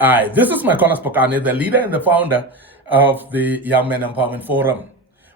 Hi, this is Micornus Phokane, the leader and the founder of the Young Men Empowerment Forum.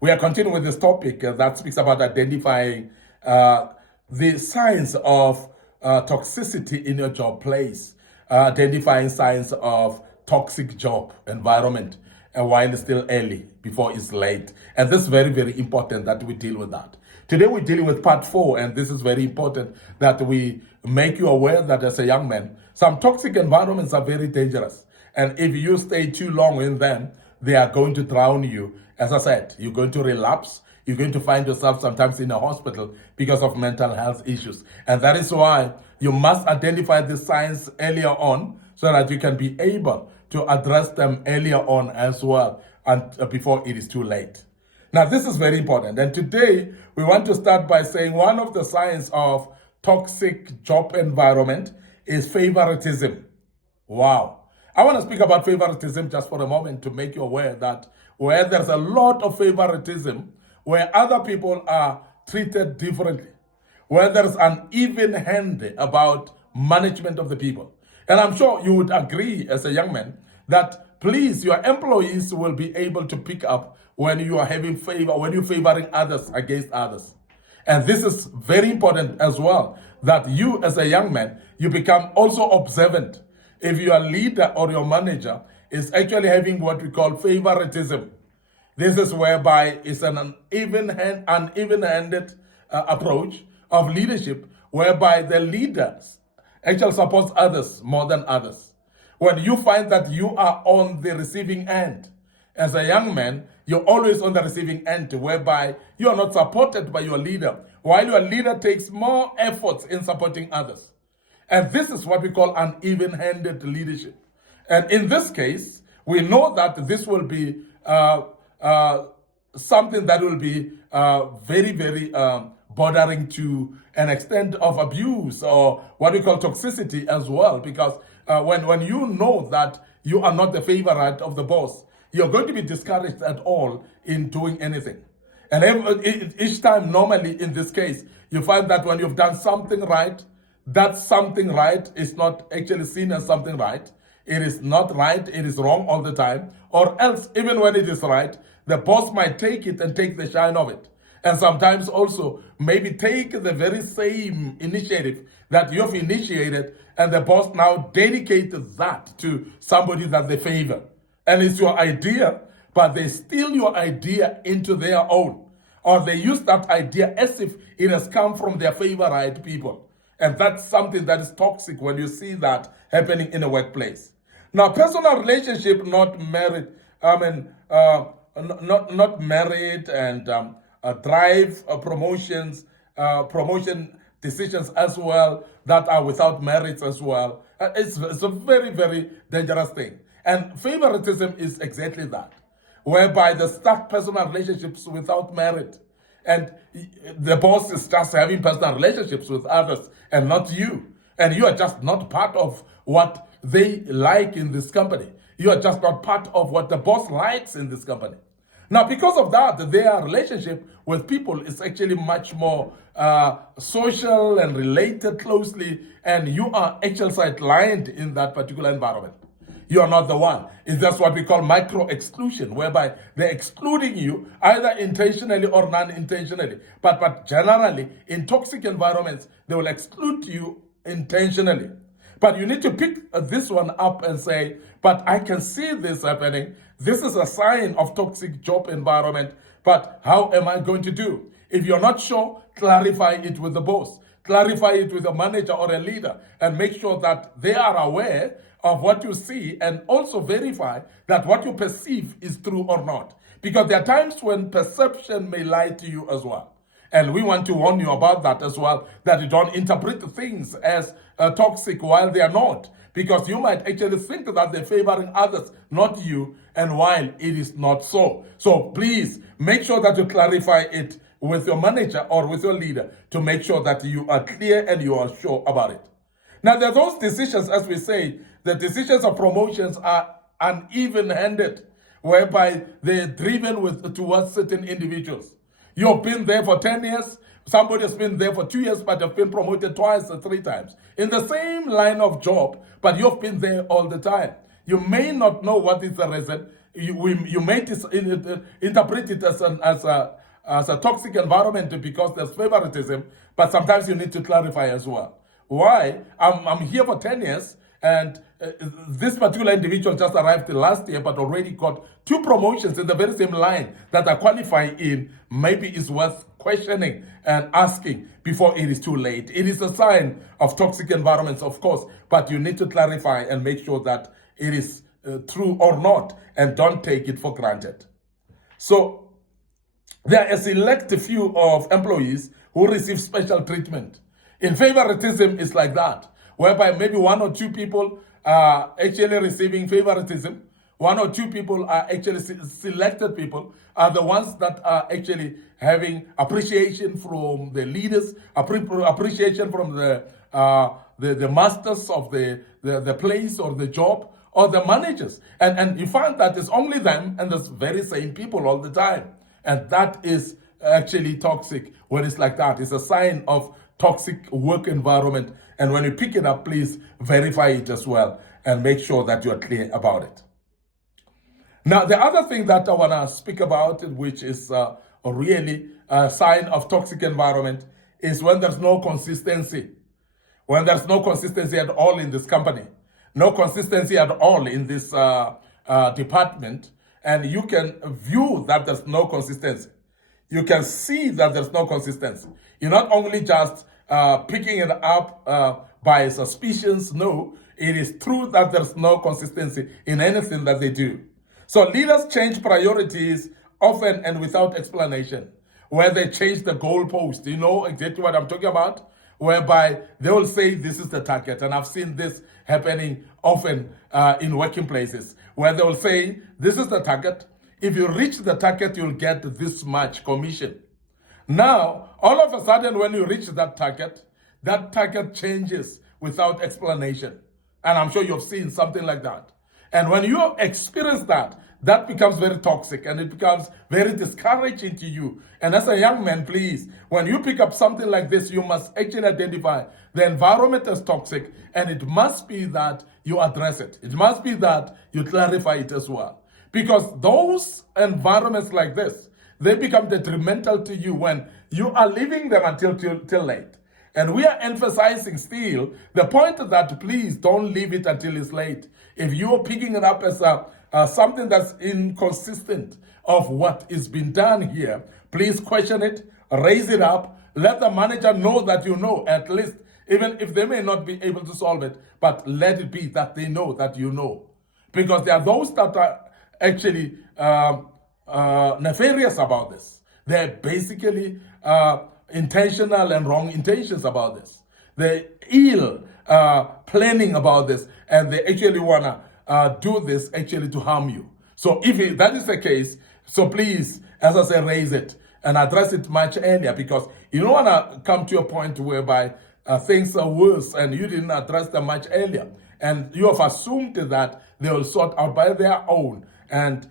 We are continuing with this topic that speaks about identifying the signs of toxicity in your job place, identifying signs of toxic job environment while it's still early, before it's late. And this is very, very important that we deal with that. Today we're dealing with part 4, and this is very important that we make you aware that as a young man, some toxic environments are very dangerous. And if you stay too long in them, they are going to drown you. As I said, you're going to relapse. You're going to find yourself sometimes in a hospital because of mental health issues. And that is why you must identify the signs earlier on so that you can be able to address them earlier on as well, and before it is too late. Now, this is very important. And today, we want to start by saying one of the signs of toxic job environment is favoritism. Wow. I want to speak about favoritism just for a moment to make you aware that where there's a lot of favoritism, where other people are treated differently, where there's an even hand about management of the people. And I'm sure you would agree as a young man that please, your employees will be able to pick up when you are having favor, when you're favoring others against others. And this is very important as well, that you as a young man, you become also observant. If your leader or your manager is actually having what we call favoritism, this is whereby it's an uneven-handed approach of leadership, whereby the leaders actually supports others more than others. When you find that you are on the receiving end, as a young man, you're always on the receiving end, whereby you are not supported by your leader, while your leader takes more efforts in supporting others. And this is what we call an even-handed leadership. And in this case, we know that this will be something that will be very, very bordering to an extent of abuse, or what we call toxicity as well. Because when you know that you are not the favorite of the boss, you're going to be discouraged at all in doing anything. And each time, normally in this case, you find that when you've done something right, that something right is not actually seen as something right. It is not right, it is wrong all the time. Or else, even when it is right, the boss might take it and take the shine of it. And sometimes also maybe take the very same initiative that you've initiated, and the boss now dedicates that to somebody that they favor. And it's your idea, but they steal your idea into their own. Or they use that idea as if it has come from their favorite people. And that's something that is toxic when you see that happening in a workplace. Now, personal relationship, not married, not married, and drive promotion decisions as well that are without merits as well. It's a very, very dangerous thing. And favoritism is exactly that, whereby they start personal relationships without merit. And the boss is just having personal relationships with others and not you. And you are just not part of what they like in this company. You are just not part of what the boss likes in this company. Now, because of that, their relationship with people is actually much more social and related closely, and you are actually sidelined in that particular environment. You are not the one. It's just what we call micro-exclusion, whereby they're excluding you either intentionally or non-intentionally. But generally, in toxic environments, they will exclude you intentionally. But you need to pick this one up and say, but I can see this happening. This is a sign of toxic job environment, but how am I going to do? If you're not sure, clarify it with the boss. Clarify it with a manager or a leader, and make sure that they are aware of what you see, and also verify that what you perceive is true or not. Because there are times when perception may lie to you as well. And we want to warn you about that as well, that you don't interpret things as toxic while they are not. Because you might actually think that they're favoring others, not you, and while it is not so. So please make sure that you clarify it with your manager or with your leader to make sure that you are clear and you are sure about it. Now, there are those decisions, as we say, the decisions of promotions are uneven-handed, whereby they're driven towards certain individuals. You've been there for 10 years, Somebody has been there for 2 years, but have been promoted twice or 3 times in the same line of job, but you've been there all the time. You may not know what is the reason. You may interpret it as a toxic environment because there's favoritism, but sometimes you need to clarify as well. Why? I'm here for 10 years, and this particular individual just arrived last year, but already got 2 promotions in the very same line that I qualify in. Maybe it's worth questioning and asking before it is too late. It is a sign of toxic environments, of course, but you need to clarify and make sure that it is true or not, and don't take it for granted. So there are a select few of employees who receive special treatment. In favoritism, it's like that, whereby maybe 1 or 2 people are actually receiving favoritism. 1 or 2 people are actually selected people, are the ones that are actually having appreciation from the leaders, appreciation from the masters of the place or the job, or the managers. And you find that it's only them and the very same people all the time. And that is actually toxic when it's like that. It's a sign of toxic work environment. And when you pick it up, please verify it as well and make sure that you're clear about it. Now, the other thing that I want to speak about, which is really a sign of toxic environment, is when there's no consistency. When there's no consistency at all in this company, no consistency at all in this department, and you can view that there's no consistency. You can see that there's no consistency. You're not only just picking it up by suspicions. No, it is true that there's no consistency in anything that they do. So leaders change priorities often and without explanation, where they change the goalpost. You know exactly what I'm talking about? Whereby they will say this is the target. And I've seen this happening often in working places, where they will say this is the target. If you reach the target, you'll get this much commission. Now, all of a sudden, when you reach that target changes without explanation. And I'm sure you've seen something like that. And when you experience that, that becomes very toxic and it becomes very discouraging to you. And as a young man, please, when you pick up something like this, you must actually identify the environment as toxic, and it must be that you address it. It must be that you clarify it as well. Because those environments like this, they become detrimental to you when you are leaving them until till late. And we are emphasizing still the point that please don't leave it until it's late. If you are picking it up as something that's inconsistent of what is being done here, please question it, raise it up, let the manager know that you know, at least, even if they may not be able to solve it, but let it be that they know that you know. Because there are those that are actually nefarious about this. They're basically intentional and wrong intentions about this. They're ill planning about this, and they actually want to do this actually to harm you. So if that is the case, so please, as I say, raise it and address it much earlier, because you don't want to come to a point whereby things are worse and you didn't address them much earlier. And you have assumed that they will sort out by their own. And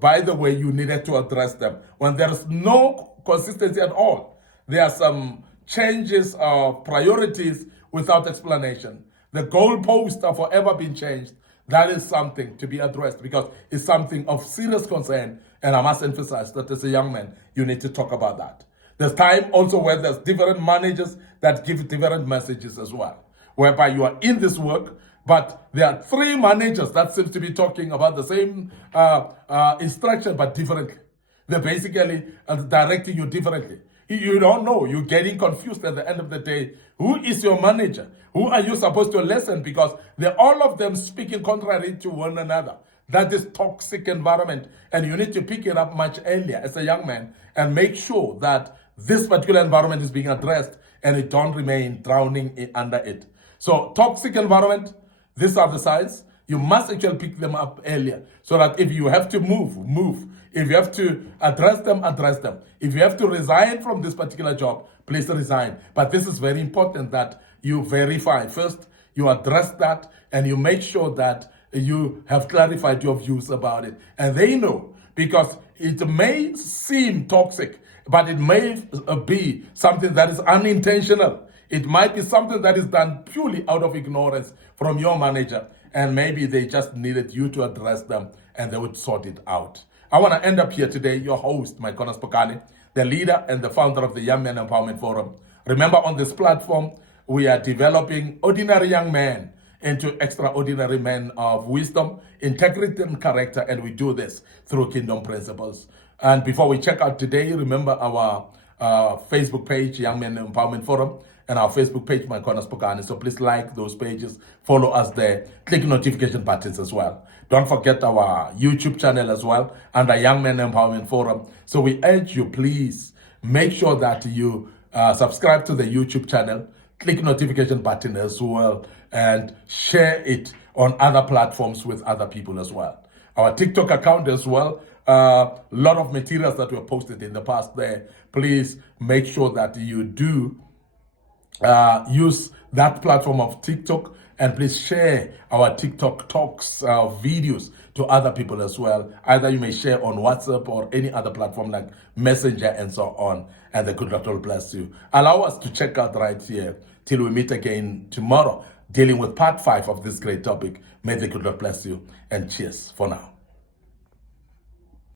by the way, you needed to address them. When there is no consistency at all, there are some changes of priorities without explanation. The goalposts are forever being changed. That is something to be addressed because it's something of serious concern. And I must emphasize that as a young man, you need to talk about that. There's time also where there's different managers that give different messages as well, whereby you are in this work, but there are 3 managers that seem to be talking about the same instruction, but differently. They're basically directing you differently. You don't know. You're getting confused at the end of the day. Who is your manager? Who are you supposed to listen? Because they're all of them speaking contrary to one another. That is toxic environment. And you need to pick it up much earlier as a young man and make sure that this particular environment is being addressed and it don't remain drowning under it. So toxic environment, these are the signs. You must actually pick them up earlier so that if you have to move. If you have to address them, address them. If you have to resign from this particular job, please resign. But this is very important that you verify. First, you address that and you make sure that you have clarified your views about it. And they know, because it may seem toxic but it may be something that is unintentional. It might be something that is done purely out of ignorance from your manager, and maybe they just needed you to address them and they would sort it out. I want to end up here today, your host, Micornus Phokane, the leader and the founder of the Young Men Empowerment Forum. Remember, on this platform, we are developing ordinary young men into extraordinary men of wisdom, integrity, and character, and we do this through kingdom principles. And before we check out today, remember our Facebook page, Young Men Empowerment Forum, and our Facebook page, Micornus Phokane. So please like those pages, follow us there, click notification buttons as well. Don't forget our YouTube channel as well, under Young Men Empowerment Forum. So we urge you, please make sure that you subscribe to the YouTube channel, click notification button as well, and share it on other platforms with other people as well. Our TikTok account as well, a lot of materials that were posted in the past there. Please make sure that you do use that platform of TikTok, and please share our TikTok talks videos to other people as well. Either you may share on WhatsApp or any other platform like Messenger and so on, and the good Lord will bless you. Allow us to check out right here till we meet again tomorrow, dealing with part 5 of this great topic. May the good Lord bless you, and cheers for now.